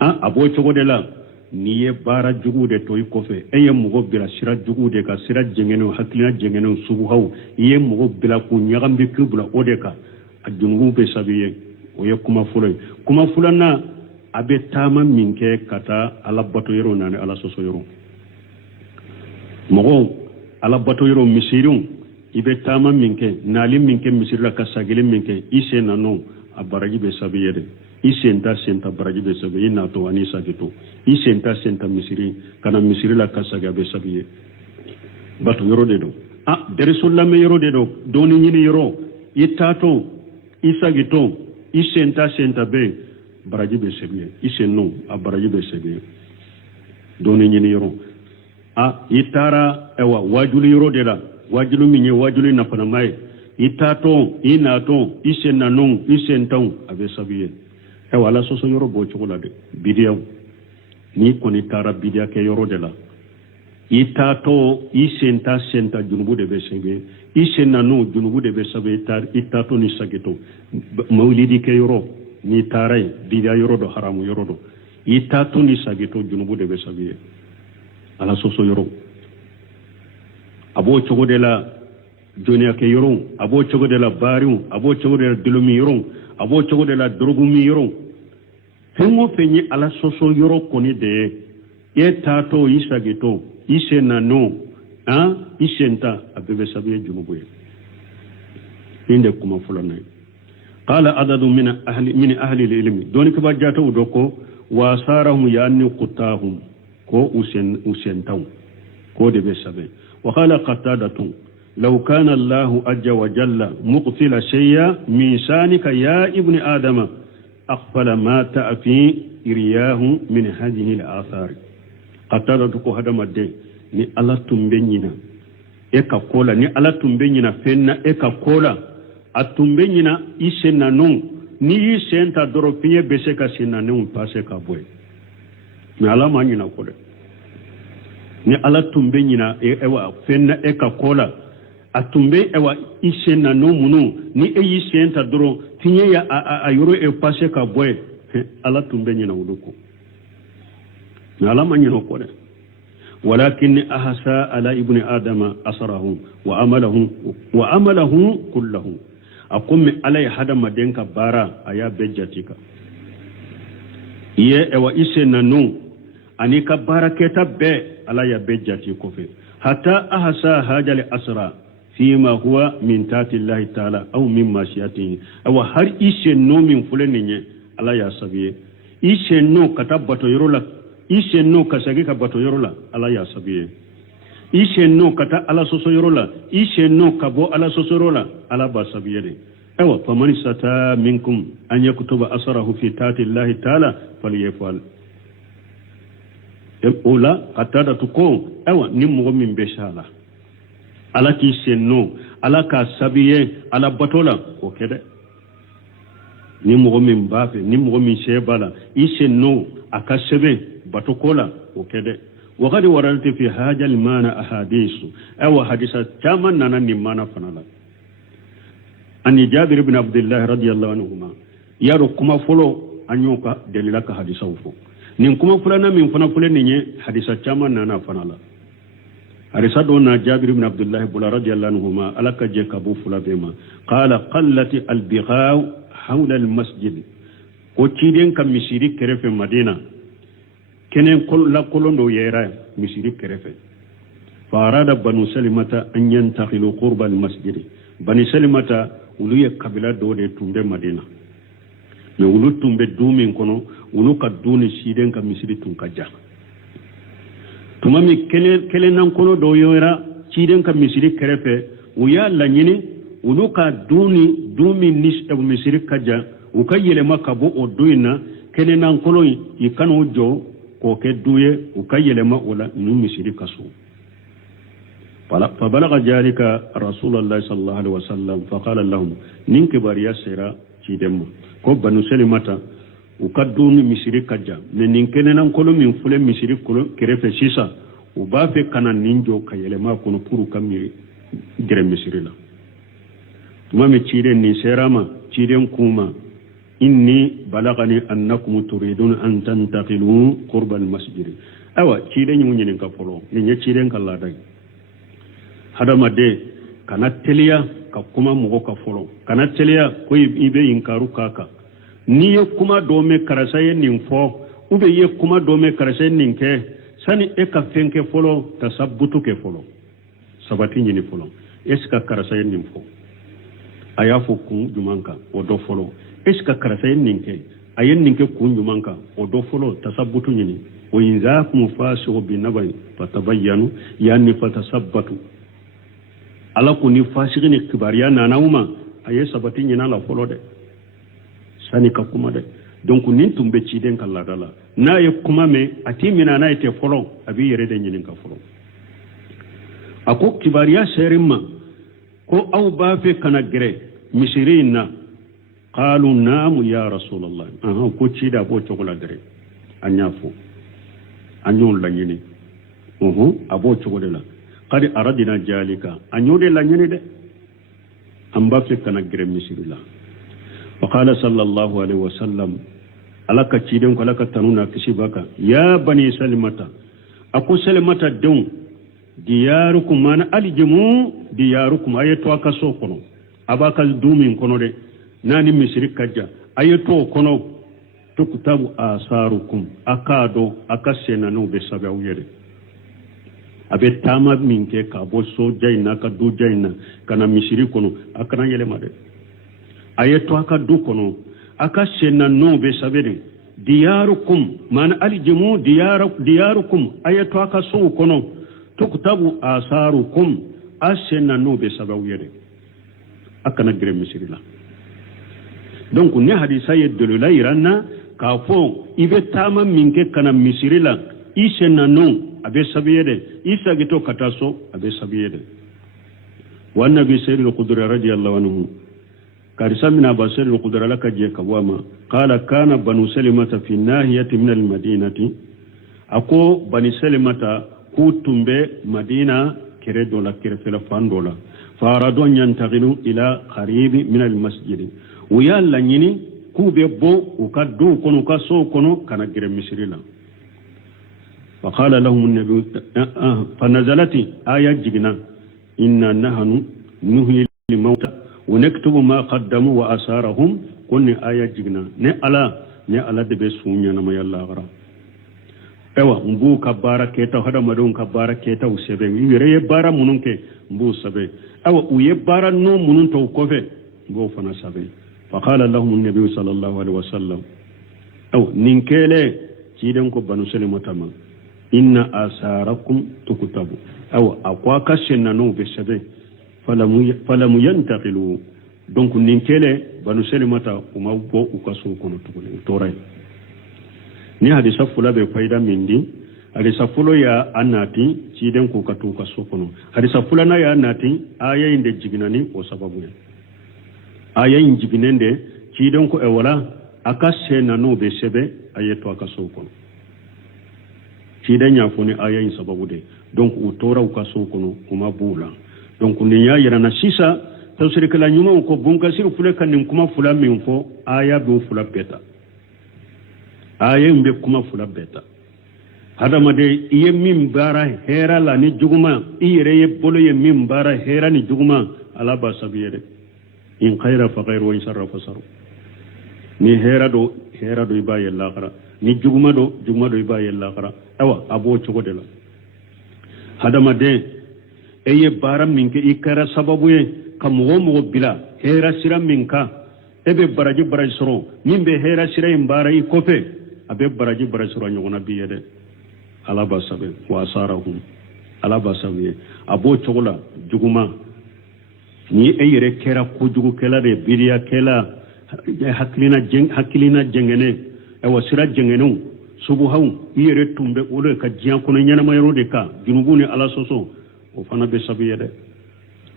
أبو تشوكو دي لا niye bara jugude to ikofe eye mugo bila sira jugude ka sira jengeno hakina jengeno subu haw iye mugo bila ku nyagambe kubula odeka adungu be sabiye oye kuma fulana abe tama minke kata ala bato yero nane ala soso yero mugo ala bato yero misirun ibe tama minke nali minke misirla kasagile minke ise nano abaraji be sabiye de isenta baraji be sabiye na to ani sagito isenta misiri kana misiri la kasaga be sabiye bato yoro de do deresulla me yoro de do doni nyini yoro itato isagito isenta be baraji be sabiye isenno abaraji be sabiye doni nyini yoro itara ewa wajuli yoro de la wajulu minye wajulu na pana mai itato inato isenano isentau abe sabiye ewa la soso yoro bo chokola de bidiyaw ni koni tara bidiya ke yoro de la itato isenta junubu de be sebe isenano junubu de be sebe itato ni sagito maulidi ke yoro ni tara bidiya yoro do haramu yoro do itato ni sagito junubu de be sebe ala soso yoro abo chogo de la dunia ke yoro abo chogo de la bariu abo chogo de la dilumi yoro abo chogo de la drogumi yoro fengo fenyi ala soso yoro koni de tato isagito isenano isenta abebe sabiye junubuye inde kuma fulana qala adadu min ahli ilmi doni ko bajjata udoko wa sarahum yani qutahum ko usentaw ko de be sabe wa qala qatadatu لو كان الله عز وجل مقتل شيئا من شانك يا ابن آدم أقبل ما تأفي إرياه من هذه الآثار قتلتك هذا مدى ni ala tumbenyina eka kola ni ala tumbenyina fenna eka kola atumbenyina isena non ni isenta doro pinye beseka sena non pase ka boy ni ala manyina kola ni ala tumbenyina ewa fenna eka kola atumbe ewa isena no munu ni eyisenta doro tinye ya ayoro e pase ka boy ala tumbe nyina wuduko na ala manyino ko de walakin ahasa ala ibni adama asrahu wa amalahu kullahu akum alai hadama denka bara aya bejjatika ye ewa isena no anika baraketa be ala ya bejjati ko fe hatta ahasa hajal asra فيما هو من تات الله تعالى أو من ماشيته أو هر إيشنو من فلنية على يا سبيه إيشنو كتابة يرولا إيشنو كسجى كتابة يرولا على يا سبيه إيشنو كتا على سوسو يرولا إيشنو كبو على سوسو يرولا على باسبيه أو فمن استطاع منكم أن يكتب أسره في تات الله تعالى فليفعل أولا كتابة تكون أو نمو من بشالة ala ki senno ala ka sabiye ala batola ko kede ni mo min bafe ni mo min shebala isenno aka sebe batokola ko kede wa qad waralti fi hajal mana ahadisu aw hadisa taman nan ni mana fanala an jabir ibn abdullah radiyallahu anhuma yaro kuma folo anyoka dalila ka hadisa ufo nin kuma fulana min fana fulani ne hadisa taman nan fanala أرسلنا جابر بن عبد الله بن رضي الله عنهما ألك جكبو فلابيما قال قلت البغاء حول المسجد وتيدين كم مسيري كرف المدينة كنن كل لا كلون دو يرا مسيري كرف فأراد بنو سلمة أن ينتقلوا قرب المسجد بني سلمة ولي قبيلة دو دي تنبه مدينة يولو تنبه دومين كنو ولو كدوني سيدين كم مسيري تنكجا tumami kele nan kono do yora ciden ka misiri kerefe uya la nyini uluka dumi nis e misiri kaja ukayele makabo oduina kele nan kono ikano jo ko ke duye ukayele ma ola nu misiri kaso فبلغ ذلك رسول الله صلى الله عليه وسلم فقال لهم نين كباريا سيرا تيدم كو بنو سلمة وكدون مسيري كجا من نين كننا كل من فلم مسيري كل كرف سيسا وبافي كان نينجو كيلما كونو بورو كاميري جرم مسيري لا مامي تيدن ني سيراما تيدن كوما إني بلغني أنكم تريدون أن تنتقلوا قرب المسجد أوا تيدن يونين كفلو ني تيدن كلا داي hadama de kana teliya ka kuma mugo ka folo kana teliya ko ibe inkaru kaka ni ye kuma do me karasa ye nin fo ube ye kuma do me karasa nin ke sani e ka fenke folo tasabbutu ke folo sabati ni folo eska karasa ye nin fo aya fo kun jumanka o do folo eska karasa ye nin ke ayen nin ke kun jumanka o do folo tasabbutu ni wa inzakum fasiqu bi nabai fatabayyanu yani fatasabbatu ala ko ni fasiki ni kibariya nanawuma aye sabati nyina la folo de sani ka kuma de donc nin tumbe ci den kala dala na ye kuma me ati mina na ite folo abi yere de nyinin ka folo ako kibariya serima ko aw ba fe kana gere misirina qalu nam ya rasulullah aha ko ci da bo chokola dere anyafo anyol la nyini abo chokola قد أردنا ذلك أن يودي لنيني ده أم بافك كان غير مسير الله وقال صلى الله عليه وسلم ألك تشيدون كلك تنونا كسبك يا بني سلمة أكو سلمة دون دياركم أنا ألجمو دياركم أيتوا كسو كنو أباك الدومين كنو ده ناني مسير كجا أيتوا كنو تكتب آثاركم أكادو أكسينا نو بسبب يده abe tama minke ka bo so jayna ka du jayna kana misiri kono akana yele made ayeto aka du kono aka senna no be sabede diyarukum man aljimu diyarukum ayeto aka so kono tuktabu asarukum asenna no be sabawu yede akana gire misiri la donc ne hadisa yeddo la iranna ka fo ibe tama minke kana misiri la isenna no abe sabiyede isa gito kataso abe sabiyede wa nabi sayyid al-khudri radiyallahu anhu karisa min abasir al-khudri laka je kawama qala kana banu salimata fi nahiyati min al-madinati ako bani salimata kutumbe madina kere dola kere fela fandola faradon yantaqilu ila qarib min al-masjid wa yalla nyini kube bo ukaddu kono kaso kono kana gire misrila فقال لهم النبي فنزلت آية جنا إنا نحن نحيي الموتى ونكتب ما قدموا وآثارهم كن آية جنا ne ala de be sunya na mayalla gara ewa mbu kabara keta hada madon kabara keta usebe yere ye bara mununke mbu sabe ewa uye bara no munun to kofe mbu fana sabe faqala lahum an-nabi sallallahu alaihi wasallam ewa ninkele ciden ko banu salimatama inna asarakum tukutabu aw akwa kashenna no be sabe falamu yantaqilu donc ninkele banu salimata uma bo ukaso kono tukule toray ni hadisa fula be fayda mindi hadisa fulo ya anati ciden ko katu kaso kono hadisa fula na ya anati aya inde jiginani o sababu ne aya injiginende ciden ko e wala akashenna no be sabe ayeto akaso kono cidan ya foni ayayin sababu de donc o tora ka so kono kuma bula donc ni ya yara na sisa tawsir kala nyuma ko bunka sir fule kan nin kuma fula min fo aya be fula beta aya mbe kuma fula beta hada made iye min bara hera la ni juguma iyere ye bolo ye min bara hera ni juguma ala ba sabiyede in khaira fa khairu wa in sharra fa sharru ni hera do iba yalla khara ni juguma do iba yalla khara awa abo chogode la hadama de eye bara minke ikara sababu ye kamugo bila hera sira minka ebe baraji soro nimbe hera sira imbara I kofe abe baraji soro nyogona biyede alaba sabe wa asarahum alaba sabe abo chogola juguma ni eyere kera kujugu kela de biriya kela hakilina jengene ewa sira jengenu subu haw yere tumbe ole ka jiyan kono nyana mayro de ka junubuni ala soso o fana be sabiye de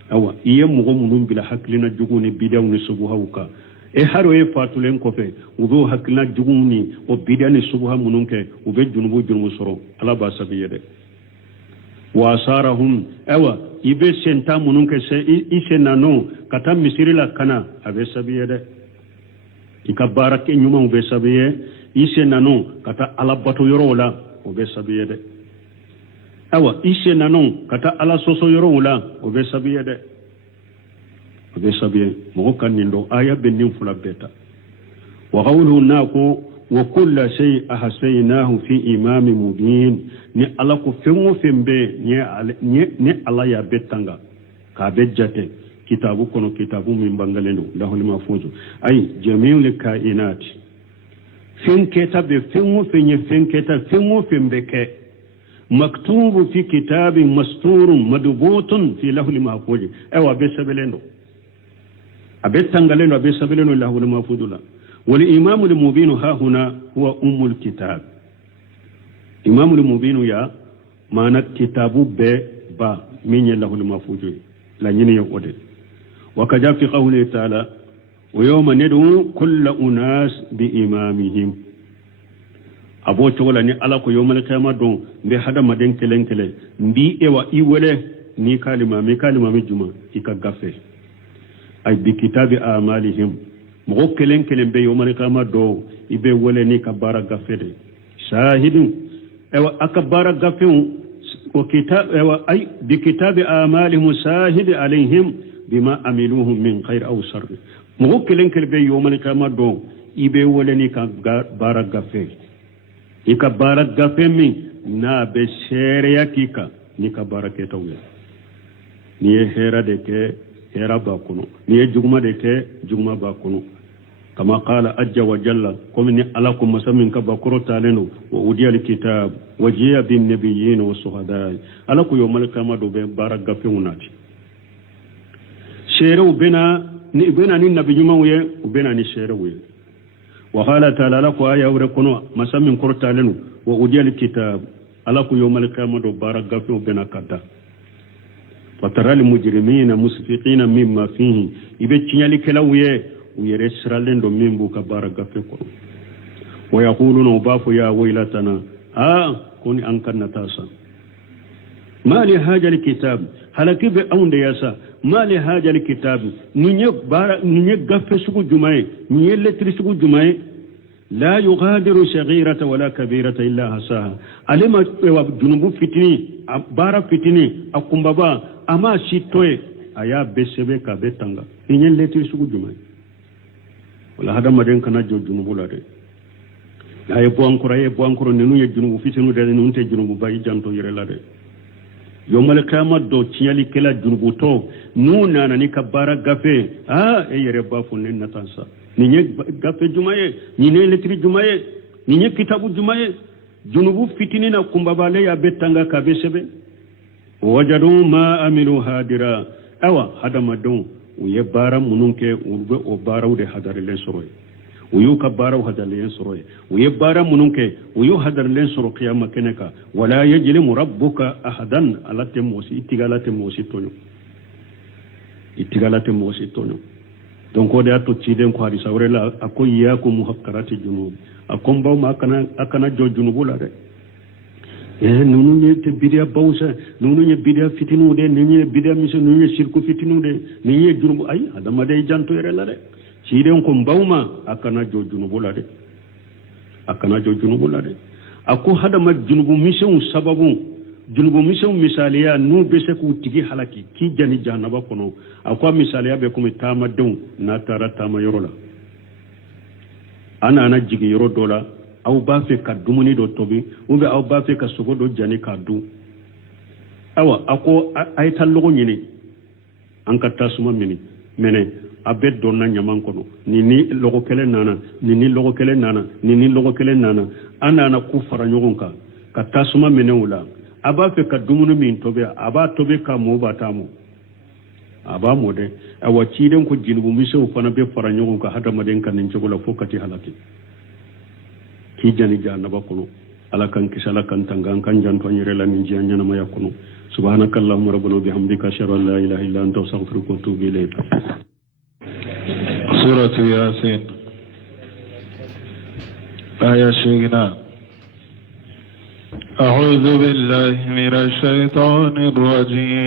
awa iye mogo munum bila haklina juguni bidaw ni subuha uka e haro e fatulen ko fe ubo haklina juguni o bidaw ni subuha munum ke ube junubu soro ala ba sabiye de wa sarahum awa ibe senta munum ke se ise nano kata misiri la kana abe sabiye de ikabara ke nyuma ube sabiye ise nano kata ala bato yoro la ube sabiye de awa ise nanon kata ala soso yoro wula o be sabiye de o be sabiye mo kan nindo aya benin fula beta wa qawluhu naqu wa kullu shay ahsaynahu fi imamin mubin ni ala ko fengo fembe ni ala ya betanga ka be jate kitabu kono kitabu min bangalendo lahul mahfuzu ay jami'ul kainat fenketa be fengo fenye fenketa fengo fembe ke مكتوب في كتاب مستور مدبوط في لوح المحفوظ ايوا بسبلندو ابتنغلندو بسبلندو لوح المحفوظ لا والامام المبين ها هنا هو الكتاب امام المبين يا معنى كتاب با من لوح المحفوظ لا ني يقول وكذا في قوله تعالى ويوم ندعو كل اناس بامامهم abo wala ni ala ko yomal kiyama don be hada maden kelen mbi ewa iwele ni kalima mi juma ika gafe ay bi kitabi amalihim mo kelen be yomal kiyama do ibe wele ni ka bara gafe de shahidun ewa akbara gafe o kitab ewa ay bi kitabi amalihim shahid alaihim bima amiluhum min khair aw shar mo kelen be yomal kiyama do ibe wele ni ka bara gafe ika barak gafemi na be sheria kika nika baraketa uya niye hera de ke hera bakuno niye juguma de ke juguma bakuno kama qala ajja wa jalla komni alakum masamin ka bakuro talenu wa udiyal kitab wajiya bin nabiyyin wa suhada alaku yawmal qiyamah be barak gafeunati shere ubena ni nabiyuma uye ubena ni shere uye وقال تعالى لك آية وركنوا مسامين كرتالنو وأودي الكتاب ألاكو يوم القيامة بارك غفو بنا كدا وترى المجرمين مسفقين مما فيه يبتشني لكلاوية ويرسرالين دو ميمبو كبارك غفو ويقولون وبافو يا ويلتنا كوني أنكر نتاسا ما لهذا الكتاب halaki be aunde yasa mali haja alkitab ninye gaffe sugu jumaye ninye letri sugu jumaye la yughadiru saghirata wala kabirata illa hasaha alima wa junubu fitini bara fitini akumbaba ama sitoe aya besebe ka betanga ninye letri sugu jumaye wala hada maden kana jo junubu la de la ye boankoro nenu ye junubu fitinu de nunte junubu bayi janto yere la de yomal kama do tiali kala junubuto nuna na ni kabara gafe e yere bafu ne natansa ninye gafe jumaye ninye letri jumaye ninye kitabu jumaye junubu fitini na kumbabale ya betanga kabesebe wajadu ma amilu hadira awa hadama don uye bara mununke urbe o bara ude hadare len soroy uyu kabara hadare len soroy uye bara mununke uyu hadare len soro qiyama keneka wala yajlimu rabbuka ahadan alate mosi itigalate mosi tonyo donc ode ato ciden ko hadisa wrela akoyiya ko muhakkarati junub akomba ma akana jo junubula de nunu nye te bidia bausa nunu nye bidia fitinu de nye bidia miso nunu nye sirku fitinu de nye junubu ay adama de janto yerela de ciden ko mbawma akana jo junubula de ako hadama junubu miso sababu junubu miso misaliya nu bese ku tigi halaki ki jani janaba kono ako misaliya be ko tama don na tara tama yorola ana jigi yoro dola aw ba fe ka dumuni do tobi ube aw ba fe ka sogo do jani ka du awa ako ay tallogo nyini an ka tasuma mini mene abed do na nyaman kono ni logo kele nana ni logo kele nana ana na ku fara nyogon ka tasuma mene wala aba fe ka dumuni min tobe aba tobe ka mo batamo aba mode awa ciden ko jinubu miso fana be fara nyogon ka hada maden kan njogola fokati halaki ki jani janaba kono ala kan kisala kan tangan kan janto nyire la min jianya na maya kono سبحانك اللهم ربنا وبحمدك أشهد أن لا إله إلا أنت أستغفرك وأتوب إليك. سورة ياسين آية شيخنا. أعوذ بالله من الشيطان الرجيم.